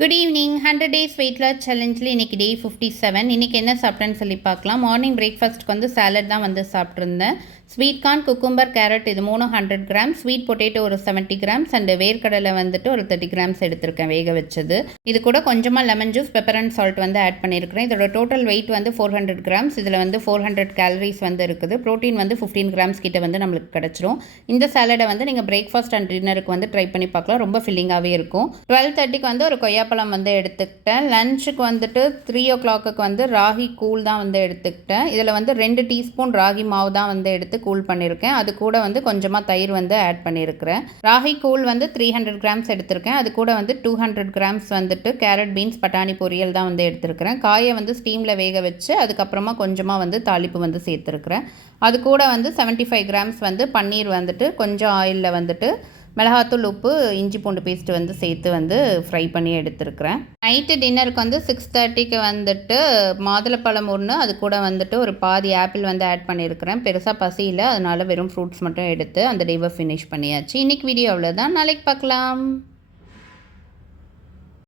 Good evening 100 days weight loss சேலஞ்சில் இன்றைக்கி day 57. இன்றைக்கி என்ன சாப்பிட்டேன்னு சொல்லி பார்க்கலாம். மார்னிங் பிரேக்ஃபாஸ்ட்டுக்கு வந்து சாலட் தான் வந்து சாப்பிட்ருந்தேன். ஸ்வீட் கார்ன், குக்கும்பர், கேரட் இது 100 கிராம், ஸ்வீட் பொட்டேட்டோ ஒரு 70 கிராம்ஸ் அண்ட் வேர்க்கடலை வந்துட்டு ஒரு 30 கிராம்ஸ் எடுத்திருக்கேன் வேக வச்சது. இது கூட கொஞ்சமாக lemon juice, pepper and salt வந்து ஆட் பண்ணியிருக்கிறேன். இதோட டோட்டல் வெயிட் வந்து 400 கிராம்ஸ். இதில் வந்து 400 கேலரிஸ் வந்து இருக்குது. ப்ரோட்டீன் வந்து 15 கிராம்ஸ் கிட்ட வந்து நம்மளுக்கு கிடச்சிரும். இந்த சாலடை வந்து நீங்கள் பிரேக்ஃபாஸ்ட் அண்ட் டின்னருக்கு வந்து ட்ரை பண்ணி பார்க்கலாம். ரொம்ப ஃபில்லிங்காகவே இருக்கும். 12:30க்கு வந்து ஒரு கொய்யாப்பழம் வந்து எடுத்துக்கிட்டேன். லஞ்சுக்கு வந்துட்டு 3 o'clock வந்து ராகி கூழ் தான் வந்து எடுத்துக்கிட்டேன். இதில் வந்து 2 டீஸ்பூன் ராகி மாவு தான் வந்து எடுத்து கூல் பண்ணியிருக்கேன். அது கூட வந்து கொஞ்சமாக தயிர் வந்து ஆட் பண்ணியிருக்கிறேன். ராகி கூழ் வந்து 300 கிராம்ஸ் எடுத்திருக்கேன். அது கூட வந்து 200 கிராம்ஸ் வந்துட்டு கேரட், பீன்ஸ், பட்டாணி பொரியல் தான் வந்து எடுத்திருக்கிறேன். காயை வந்து ஸ்டீமில் வேக வச்சு அதுக்கப்புறமா கொஞ்சமாக வந்து தாளிப்பு வந்து சேர்த்துருக்குறேன். அது கூட வந்து 75 கிராம்ஸ் வந்து பன்னீர் வந்துட்டு கொஞ்சம் ஆயிலில் வந்துட்டு மிளகாத்தூள், உப்பு, இஞ்சி பூண்டு பேஸ்ட்டு வந்து சேர்த்து வந்து ஃப்ரை பண்ணி எடுத்துருக்கிறேன். நைட்டு டின்னருக்கு வந்து 6:30க்கு வந்துட்டு மாதுளப்பழம் ஒன்று, அது கூட வந்துட்டு ஒரு பாதி ஆப்பிள் வந்து ஆட் பண்ணியிருக்கிறேன். பெருசாக பசி இல்லை, அதனால் வெறும் ஃப்ரூட்ஸ் மட்டும் எடுத்து அந்த டேவை ஃபினிஷ் பண்ணியாச்சு. இன்றைக்கி வீடியோ அவ்வளோதான். நாளைக்கு பார்க்கலாம்.